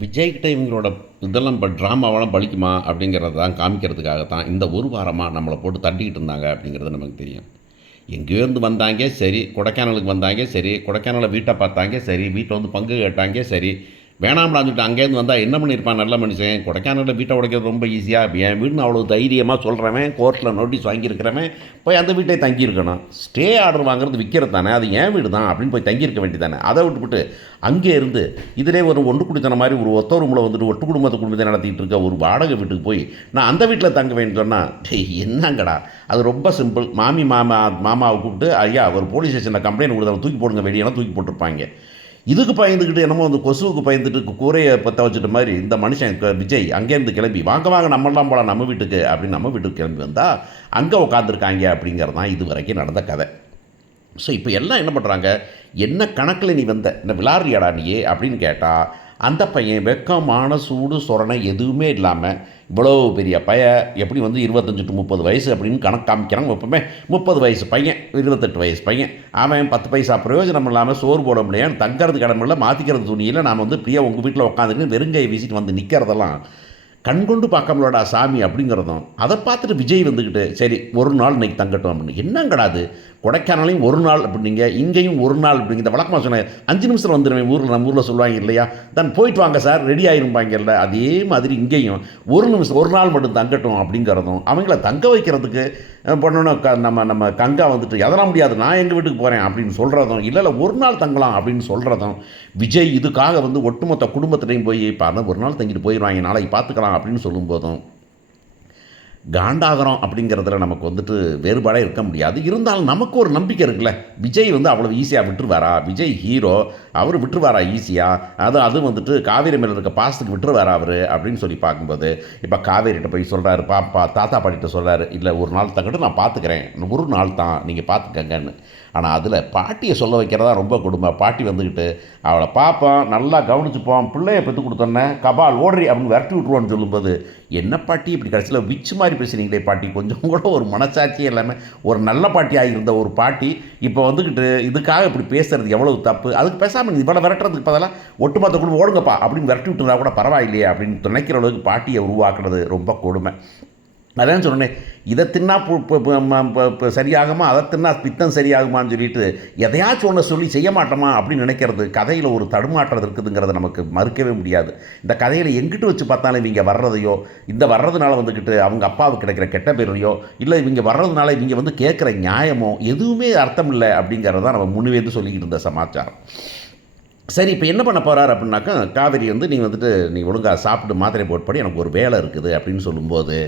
விஜய்கிட்ட இவங்களோட இதெல்லாம் ட்ராமாவெல்லாம் பலிக்குமா அப்படிங்கிறத தான் காமிக்கிறதுக்காக தான் இந்த ஒரு வாரமாக நம்மளை போட்டு தட்டிக்கிட்டு இருந்தாங்க அப்படிங்கிறது நமக்கு தெரியும். எங்கேயோ இருந்து வந்தாங்க சரி, கொடைக்கானலுக்கு வந்தாங்க சரி, கொடைக்கானலில் வீட்டை பார்த்தாங்க சரி, வீட்டில் வந்து பங்கு கேட்டாங்க சரி, வேணாம்டான்னு சொல்லிட்டு அங்கேருந்து வந்தால் என்ன பண்ணியிருப்பான் நல்ல மனுஷன். கொடைக்கானலில் வீட்டை உடைக்கிறது ரொம்ப ஈஸியாக, என் வீடுன்னு அவ்வளோ தைரியமாக சொல்கிறவன், கோர்ட்டில் நோட்டீஸ் வாங்கியிருக்கிறவன் போய் அந்த வீட்டை தங்கியிருக்கணும். ஸ்டே ஆர்டர் வாங்குறது விற்கிறது தானே, அது என் வீடு தான் அப்படின்னு போய் தங்கியிருக்க வேண்டியதானே. அதை விட்டுவிட்டு அங்கே இருந்து இதிலே ஒரு ஒன்று குடித்தன மாதிரி ஒரு ஒத்த ரூமில் வந்துட்டு ஒட்டு குடும்பத்தை நடத்திட்டு இருக்க ஒரு வாடகை வீட்டுக்கு போய் நான் அந்த வீட்டில் தங்க வேணும்னு சொன்னால் என்னங்கடா. அது ரொம்ப சிம்பிள். மாமாவை கூப்பிட்டு ஐயா ஒரு போலீஸ் ஸ்டேஷனில் கம்ப்ளைண்ட் கொடுத்தாலும் தூக்கி போடுங்க, வெளியெல்லாம் தூக்கி போட்டிருப்பாங்க. இதுக்கு பயந்துக்கிட்டு என்னமோ அந்த கொசுவுக்கு பயந்துட்டு கூரையை பற்ற வச்சுட்ட மாதிரி இந்த மனுஷன் விஜய் அங்கேருந்து கிளம்பி வாங்க வாங்க நம்மளாம் போகலாம் நம்ம வீட்டுக்கு அப்படின்னு நம்ம வீட்டுக்கு கிளம்பி வந்தால் அங்கே உட்காந்துருக்காங்க அப்படிங்கிறது தான் இது வரைக்கும் நடந்த கதை. ஸோ இப்போ எல்லாம் என்ன பண்ணுறாங்க, என்ன கணக்கில் நீ வந்த என்ன விளாட்றியாடா நீ அப்படின்னு கேட்டால் அந்த பையன் வெக்கமான சூடு சொரணை எதுவுமே இல்லாமல் இவ்வளோ பெரிய எப்படி வந்து 25 to 30 வயசு அப்படின்னு கணக்கு காமிக்கிறாங்க. எப்பவுமே 30 வயசு பையன் 28 வயசு பையன் அவன் 10 பைசா பிரயோஜனம் இல்லாமல் சோறு போட முடியாது, தங்கிறது கடமில்ல, மாற்றிக்கிறது துணியில் நாம் வந்து பிரியா உங்கள் வீட்டில் உட்காந்துட்டு வெறுங்கையை வீசிட்டு வந்து நிற்கிறதெல்லாம் கண்கொண்டு பார்க்காமலோடா சாமி அப்படிங்கிறதும். அதை பார்த்துட்டு விஜய் வந்துக்கிட்டு சரி ஒரு நாள் இன்றைக்கி தங்கட்டும் அப்படின்னு. என்னங்கடாது கொடைக்கானலையும் ஒரு நாள் அப்படிங்க, இங்கேயும் ஒரு நாள் அப்படிங்க. இந்த வழக்கமாக சொன்னேன் 5 நிமிஷம் வந்துடுவேன் ஊரில், நம்ம ஊரில் சொல்லுவாங்க இல்லையா, தான் போயிட்டு வாங்க சார் ரெடி ஆகிருப்பாங்கல்ல, அதே மாதிரி இங்கேயும் ஒரு நாள் மட்டும் தங்கட்டும் அப்படிங்கிறதும். அவங்கள தங்க வைக்கிறதுக்கு பண்ணணும் நம்ம கங்கா வந்துட்டு எதெல்லாம் முடியாது நான் எங்கள் வீட்டுக்கு போகிறேன் அப்படின்னு சொல்கிறதும், இல்லை ஒரு நாள் தங்கலாம் அப்படின்னு சொல்கிறதும். விஜய் இதுக்காக வந்து ஒட்டுமொத்த குடும்பத்திலையும் போய் இப்போ ஒரு நாள் தங்கிட்டு போயிடுவாங்க நாளைக்கு பார்த்துக்கலாம் அப்படின்னு சொல்லும்போதும் காண்டாகிறோம் அப்படிங்கிறதுல நமக்கு வந்துட்டு வேறுபாடாக இருக்க முடியாது. இருந்தாலும் நமக்கு ஒரு நம்பிக்கை இருக்குல்ல, விஜய் வந்து அவ்வளோ ஈஸியாக விட்டுருவாரா, விஜய் ஹீரோ அவர் விட்டுருவாரா ஈஸியாக, அது வந்துட்டு காவேரி மேலே இருக்க பாசத்துக்கு விட்டுருவாரா அவர் அப்படின்னு சொல்லி பார்க்கும்போது இப்போ காவேரிகிட்ட போய் சொல்கிறாரு, பாப்பா தாத்தா பாட்டிகிட்ட சொல்கிறாரு, இல்லை ஒரு நாள் தங்கிட்டு நான் பார்த்துக்கிறேன், ஒரு நாள் தான் நீங்கள் பார்த்துக்கங்கன்னு. ஆனால் அதில் பாட்டியை சொல்ல வைக்கிறதா ரொம்ப கொடுமை. பாட்டி வந்துக்கிட்டு அவளை பார்ப்போம் நல்லா கவனிச்சுப்போம், பிள்ளையை பெற்று கொடுத்தோன்னே கபால் ஓடுறி அப்படின்னு விரட்டி விட்ருவோன்னு சொல்லும்போது என்ன பாட்டி இப்படி கடைசியில் விச்சு மாதிரி பேசுகிறீங்களே பாட்டி, கொஞ்சம் கூட ஒரு மனசாட்சியே இல்லாமல் ஒரு நல்ல பாட்டியாக இருந்த ஒரு பாட்டி இப்போ வந்துக்கிட்டு இதுக்காக இப்படி பேசுகிறது எவ்வளவு தப்பு. அதுக்கு பேசாமல் இவ்வளோ விரட்டுறதுக்கு பதிலாக ஒட்டுமொத்த குடும்பம் ஓடுங்கப்பா அப்படின்னு விரட்டி விட்டுருந்தா கூட பரவாயில்லையே அப்படின்னு நினைக்கிற அளவுக்கு பாட்டியை உருவாக்குறது ரொம்ப கொடுமை. அதான் சொன்னேன், இதை தின்னா சரியாகுமா, அதை தின்னா பித்தம் சரியாகுமான்னு சொல்லிட்டு எதையாச்சும் ஒன்று சொல்லி செய்ய மாட்டோமா அப்படின்னு நினைக்கிறது கதையில் ஒரு தடுமாற்றம் இருக்குதுங்கிறத நமக்கு மறுக்கவே முடியாது. இந்த கதையில் எங்கிட்டு வச்சு பார்த்தாலும் இவங்க வர்றதையோ, இந்த வர்றதுனால வந்துக்கிட்டு அவங்க அப்பாவுக்கு கிடைக்கிற கெட்ட பேரையோ, இல்லை இவங்க வர்றதுனால இவங்க வந்து கேட்குற நியாயமோ எதுவுமே அர்த்தம் இல்லை அப்படிங்கிறதான் நம்ம முன்னுவேந்து சொல்லிக்கிட்டு இருந்த சமாச்சாரம். சரி இப்போ என்ன பண்ண போகிறார் அப்படின்னாக்கா, காவேரி வந்து நீ வந்துட்டு நீ ஒழுங்காக சாப்பிட்டு மாத்திரை போட்டுப்படி எனக்கு ஒரு வேலை இருக்குது அப்படின்னு சொல்லும்போது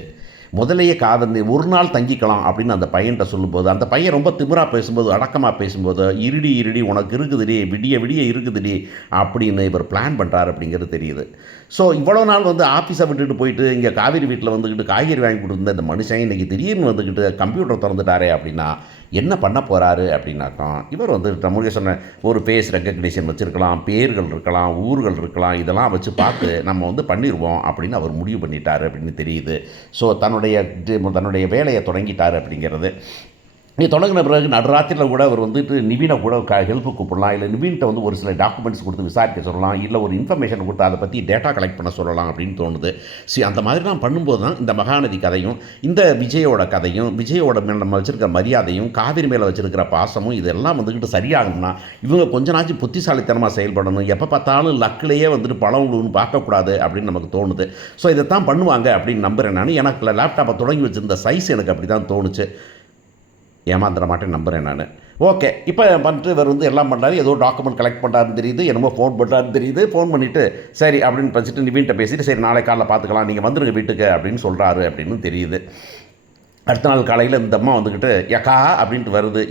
முதலையே காவந்து ஒரு நாள் தங்கிக்கலாம் அப்படின்னு அந்த பையன்கிட்ட சொல்லும்போது அந்த பையன் ரொம்ப திமிராக பேசும்போது அடக்கமாக பேசும்போது இருடி உனக்கு இருக்குதுடி விடிய இருக்குதுடி அப்படின்னு இவர் பிளான் பண்ணுறாரு அப்படிங்கிறது தெரியுது. ஸோ இவ்வளோ நாள் வந்து ஆஃபீஸை விட்டுட்டு போயிட்டு இங்கே காவேரி வீட்டில் வந்துக்கிட்டு காய்கறி வாங்கி கொடுத்துருந்த இந்த மனுஷன் இன்றைக்கி திடீர்னு வந்துக்கிட்டு கம்ப்யூட்டர் திறந்துட்டாரே அப்படின்னா என்ன பண்ண போகிறாரு அப்படின்னாக்கா, இவர் வந்து நம்மளுக்கு சொன்ன ஒரு ஃபேஸ் ரெக்கக்னிஷன் வச்சுருக்கலாம், பேர்கள் இருக்கலாம், ஊர்கள் இருக்கலாம், இதெல்லாம் வச்சு பார்த்து நம்ம வந்து பண்ணிடுவோம் அப்படின்னு அவர் முடிவு பண்ணிட்டார் அப்படின்னு தெரியுது. ஸோ தன்னுடைய வேலையை தொடங்கிட்டார் அப்படிங்கிறது. நீ தொடங்கின பிறகு நடுராத்திரியில் கூட அவர் வந்துட்டு நிவீனை கூட ஹெல்ப்பு கூப்பிடலாம், இல்லை நிவீன்கிட்ட வந்து ஒரு சில டாக்குமெண்ட்ஸ் கொடுத்து விசாரிக்க சொல்லலாம், இல்லை ஒரு இன்ஃபர்மேஷன் கொடுத்து அதை பற்றி டேட்டா கலெக்ட் பண்ண சொல்லலாம் அப்படின்னு தோணுது. அந்த மாதிரிலாம் பண்ணும்போது தான் இந்த மகாநதி கதையும் இந்த விஜயோட கதையும் விஜயோட மேலே நம்ம வச்சுருக்கிற மரியாதையும் காவிரி மேலே வச்சுருக்கிற பாசமும் இதெல்லாம் வந்துக்கிட்டு சரியாகணும்னா இவங்க கொஞ்ச நாச்சும் புத்திசாலித்தனமாக செயல்படணும். எப்போ பார்த்தாலும் லக்கிலேயே வந்துட்டு பழம் விழுன்னு பார்க்கக்கூடாது அப்படின்னு நமக்கு தோணுது. ஸோ இதைத்தான் பண்ணுவாங்க அப்படின்னு நம்புகிறேன் நான். எனக்கு லேப்டாப்பை தொடங்கி வச்சுருந்த சைஸ் எனக்கு அப்படி தான் தோணுச்சு. ஏமாந்துட மாட்டேன் நம்புகிறேன் நான். ஓகே இப்போ பண்ணிட்டு இவர் வந்து எல்லாம் பண்ணுறாரு, ஏதோ டாக்குமெண்ட் கலெக்ட் பண்ணுறாருன்னு தெரியுது, என்னமோ ஃபோன் பண்ணுறாருன்னு தெரியுது. ஃபோன் பண்ணிவிட்டு சரி அப்படின்னு வச்சுட்டு நிவீன்கிட்ட பேசிவிட்டு சரி நாளை காலையில் பார்த்துக்கலாம் நீங்கள் வந்துருங்க வீட்டுக்கு அப்படின்னு சொல்கிறாரு அப்படின்னு தெரியுது. அடுத்த நாள் காலையில் இந்த அம்மா வந்துக்கிட்டு யக்கா அப்படின்ட்டு வருது.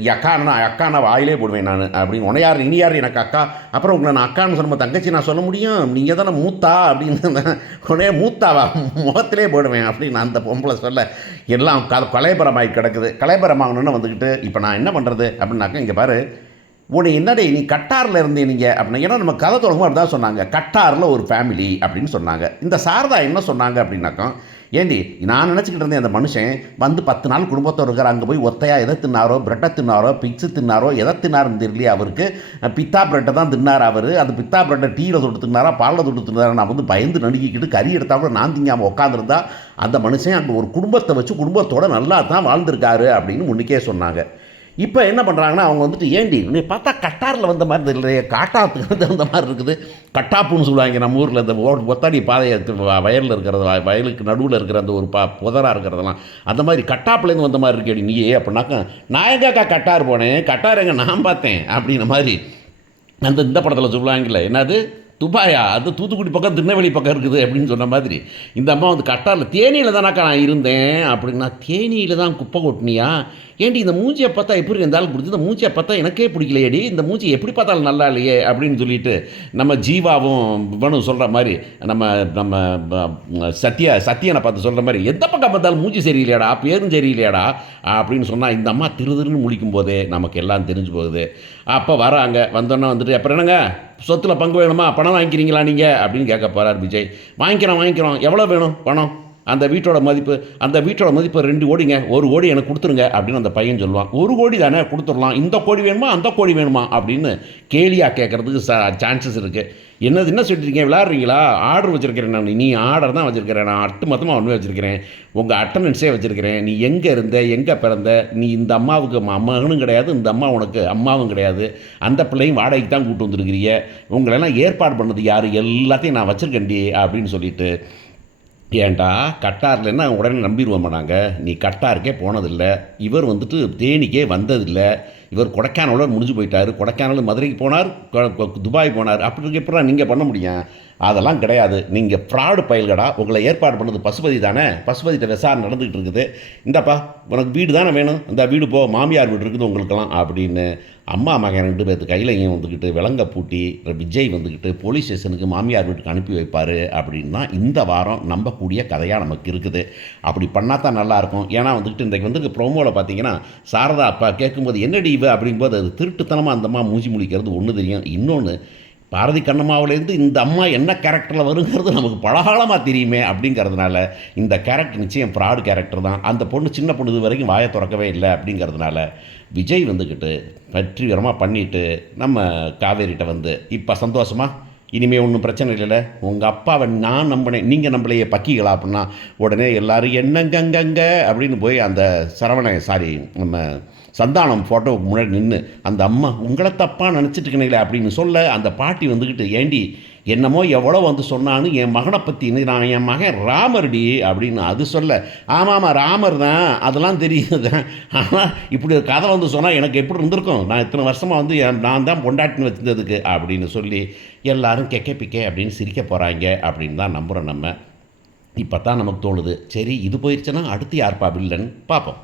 அக்கானா வாயிலே போடுவேன் நான் அப்படின்னு. உன்னை இனி யார் எனக்கு அக்கா, அப்புறம் உங்களை நான் அக்கான்னு சொன்ன தங்கச்சி நான் சொல்ல முடியும், நீங்கள் தானே மூத்தா அப்படின்னு. உடனே மூத்தாவா முகத்திலே போடுவேன் அப்படின்னு அந்த பொம்பளை சொல்ல எல்லாம் கலைபரமாகி கிடக்குது. கலைபரமாகணுன்னு வந்துக்கிட்டு இப்போ நான் என்ன பண்ணுறது அப்படின்னாக்கா, இங்கே பாரு உன்னை என்னடே நீ கட்டாரில் இருந்தீங்க அப்படின்னா, ஏன்னா நம்ம கதை தொடங்கும்போது அப்படி தான் சொன்னாங்க, கட்டாரில் ஒரு ஃபேமிலி அப்படின்னு சொன்னாங்க. இந்த சாரதா என்ன சொன்னாங்க அப்படின்னாக்கா, ஏண்டி நான் நினச்சிக்கிட்டு இருந்தேன் அந்த மனுஷன் வந்து 10 நாள் குடும்பத்தோடு இருக்கார், அங்கே போய் ஒத்தையாக எதை தின்னாரோ, பிரெட்டை தின்னாரோ, பிக்ஸு தின்னாரோ, எதை தின்னாருன்னு தெரியலையே அவருக்கு. பித்தா பிரெட்டை தான் தின்னார் அவர். அந்த பித்தா பிரெட்டை டீயில் தொட்டு தின்னாரா, பாலில் தொட்டு தின்னாரா, நான் வந்து பயந்து நடுக்கிக்கிட்டு கறி எடுத்தால் கூட நான் திங்காமல் உட்காந்துருந்தா அந்த மனுஷன் அங்கே ஒரு குடும்பத்தை வச்சு குடும்பத்தோடு நல்லா தான் வாழ்ந்திருக்காரு அப்படின்னு முன்னுக்கே சொன்னாங்க. இப்போ என்ன பண்ணுறாங்கன்னா, அவங்க வந்துட்டு ஏண்டி நீ பார்த்தா கட்டாரில் வந்த மாதிரி தெரியலையே, காட்டாத்துக்கு வந்து வந்த மாதிரி இருக்குது. கட்டாப்புன்னு சொல்லுவாங்க நம்ம ஊரில், இந்த ஒத்தாடி பாதையை வயலில் இருக்கிறது, வயலுக்கு நடுவில் இருக்கிற அந்த ஒரு புதராக இருக்கிறதெல்லாம், அந்த மாதிரி கட்டாப்புலேருந்து வந்த மாதிரி இருக்கேடி நீயே அப்படின்னாக்கா, நான் எங்கேக்கா கட்டார் போனேன், கட்டார் எங்கே நான் பார்த்தேன் அப்படின்ன மாதிரி இந்த படத்தில் சொல்லுவாங்கல்ல, என்னது துபாயா, அது தூத்துக்குடி பக்கம் திருநெல்வேலி பக்கம் இருக்குது அப்படின்னு சொன்ன மாதிரி இந்த அம்மா வந்து கட்டாரில் தேனியில் தானாக்கா நான் இருந்தேன் அப்படின்னா, தேனியில் தான் குப்பை கொட்டினியா, ஏன்டி இந்த மூஞ்சியை பார்த்தா எப்படி இருந்தாலும் பிடிச்சி, இந்த மூஞ்சியை பார்த்தா எனக்கே பிடிக்கலையேடி, இந்த மூஞ்சி எப்படி பார்த்தாலும் நல்லா இல்லையே அப்படின்னு சொல்லிட்டு நம்ம ஜீவாவும் இவனும் சொல்கிற மாதிரி, நம்ம நம்ம சத்யனை பார்த்து சொல்கிற மாதிரி, எந்த பக்கம் பார்த்தாலும் மூஞ்சி சரியில்லையாடா, பேரும் சரியில்லையாடா அப்படின்னு சொன்னால், இந்த அம்மா திருன்னு முழிக்கும் போதே நமக்கு எல்லாம் தெரிஞ்சு போகுது. அப்போ வராங்க, வந்தோன்னே வந்துட்டு அப்புறம் என்னங்க சொத்தில் பங்கு வேணுமா, பணம் வாங்கிக்கிறீங்களா நீங்கள் அப்படின்னு கேட்க போகிறார் விஜய். வாங்கிக்கிறோம், எவ்வளோ வேணும் பணம், அந்த வீட்டோட மதிப்பு 2 கோடிங்க, 1 கோடி எனக்கு கொடுத்துருங்க அப்படின்னு அந்த பையன் சொல்லுவான். 1 கோடி தானே கொடுத்துடலாம், இந்த கோடி வேணுமா அந்த கோடி வேணுமா அப்படின்னு கேலியாக கேட்குறதுக்கு சான்சஸ் இருக்குது. என்ன சொல்லியிருக்கீங்க, விளையாடுறீங்களா, ஆர்டர் வச்சுருக்கிறேன் நான், நீ ஆர்டர் தான் வச்சுருக்கிறேன், நான் அட்டு மொத்தமாக ஒன்று வச்சுருக்கிறேன், உங்கள் அட்டண்டன்ஸே வச்சுருக்கிறேன், நீ எங்கே இருந்த எங்கே பிறந்த, நீ இந்த அம்மாவுக்கு மகனும் கிடையாது, இந்த அம்மா உனக்கு அம்மாவும் கிடையாது, அந்த பிள்ளையும் வாடகைக்கு தான் கூப்பிட்டு வந்துருக்கிறீங்க, உங்களெல்லாம் ஏற்பாடு பண்ணது யார், எல்லாத்தையும் நான் வச்சுருக்கேன்டி அப்படின்னு சொல்லிட்டு, ஏன்டா கட்டார்லன்னா உடனே நம்பிடுவோம் நாங்கள், நீ கட்டாருக்கே போனதில்லை, இவர் வந்துட்டு தேனிக்கே வந்ததில்லை, இவர் கொடைக்கானலோடு முடிஞ்சு போயிட்டார், கொடைக்கானல் மதுரைக்கு போனார், துபாய் போனார், அப்படி எப்படா நீங்கள் பண்ண முடியும், அதெல்லாம் கிடையாது, நீங்கள் ஃப்ராடு பயல்கடா, உங்களை ஏற்பாடு பண்ணது பசுபதி தானே, பசுபதிகிட்ட விசாரணை நடந்துக்கிட்டு இருக்குது, இந்தப்பா உனக்கு வீடு தானே வேணும், இந்த வீடு போ, மாமியார் வீடு இருக்குது உங்களுக்கெல்லாம் அப்படின்னு அம்மா மகன் 2 பேர்த்து கையிலையும் வந்துக்கிட்டு விலங்க பூட்டி விஜய் வந்துக்கிட்டு போலீஸ் ஸ்டேஷனுக்கு மாமியார் வீட்டுக்கு அனுப்பி வைப்பார் அப்படின்னு தான் இந்த வாரம் நம்பக்கூடிய கதையாக நமக்கு இருக்குது. அப்படி பண்ணால் தான் நல்லாயிருக்கும். ஏன்னா வந்துக்கிட்டு இன்றைக்கு வந்து ப்ரோமோவில் பார்த்தீங்கன்னா, சாரதா அப்பா கேட்கும்போது என்னடி இவ அப்படிங்கும்போது அது திருட்டுத்தனமாக அந்த அம்மா மூஞ்சி முழிக்கிறது ஒன்று தெரியும். இன்னொன்று, பாரதி கண்ணம்மாவிலேருந்து இந்த அம்மா என்ன கேரக்டரில் வருங்கிறது நமக்கு பலகாலமாக தெரியுமே அப்படிங்கிறதுனால இந்த கேரக்டர் நிச்சயம் ஃப்ராடு கேரக்டர் தான். அந்த பொண்ணு சின்ன பொண்ணு இது வரைக்கும் வாயை திறக்கவே இல்லை அப்படிங்கிறதுனால விஜய் வந்துக்கிட்டு வெற்றிகரமாக பண்ணிவிட்டு நம்ம காவேரிகிட்ட வந்து இப்போ சந்தோஷமாக இனிமேல் ஒன்றும் பிரச்சனை இல்லைல்ல, உங்கள் அப்பாவை நான் நம்பினேன், நீங்கள் நம்மளையே பக்கிகளா அப்படின்னா உடனே எல்லோரும் என்னங்கங்கங்க அப்படின்னு போய் அந்த நம்ம சந்தானம் ஃபோட்டோவுக்கு முன்னாடி நின்று அந்த அம்மா உங்களை தப்பாக நினச்சிட்டு இருக்கீங்களே அப்படின்னு சொல்ல, அந்த பாட்டி வந்துக்கிட்டு ஏண்டி என்னமோ எவ்வளோ வந்து சொன்னான்னு என் மகனை பற்றி, நான் என் மகன் ராமர்டி அப்படின்னு அது சொல்ல, ஆமாம் ராமர் தான் அதெல்லாம் தெரியுது, ஆனால் இப்படி ஒரு கதை வந்து சொன்னால் எனக்கு எப்படி இருந்திருக்கும், நான் இத்தனை வருஷமாக வந்து நான் தான் பொண்டாட்டின்னு வச்சுருந்ததுக்கு அப்படின்னு சொல்லி எல்லோரும் கெக்கே பிக்கே அப்படின்னு சிரிக்க போகிறாங்க அப்படின்னு தான் நம்புகிறோம் நம்ம. இப்போ தான் நமக்கு தோணுது, சரி இது போயிடுச்சுன்னா அடுத்து யார்ப்பா வில்லன் பார்ப்போம்.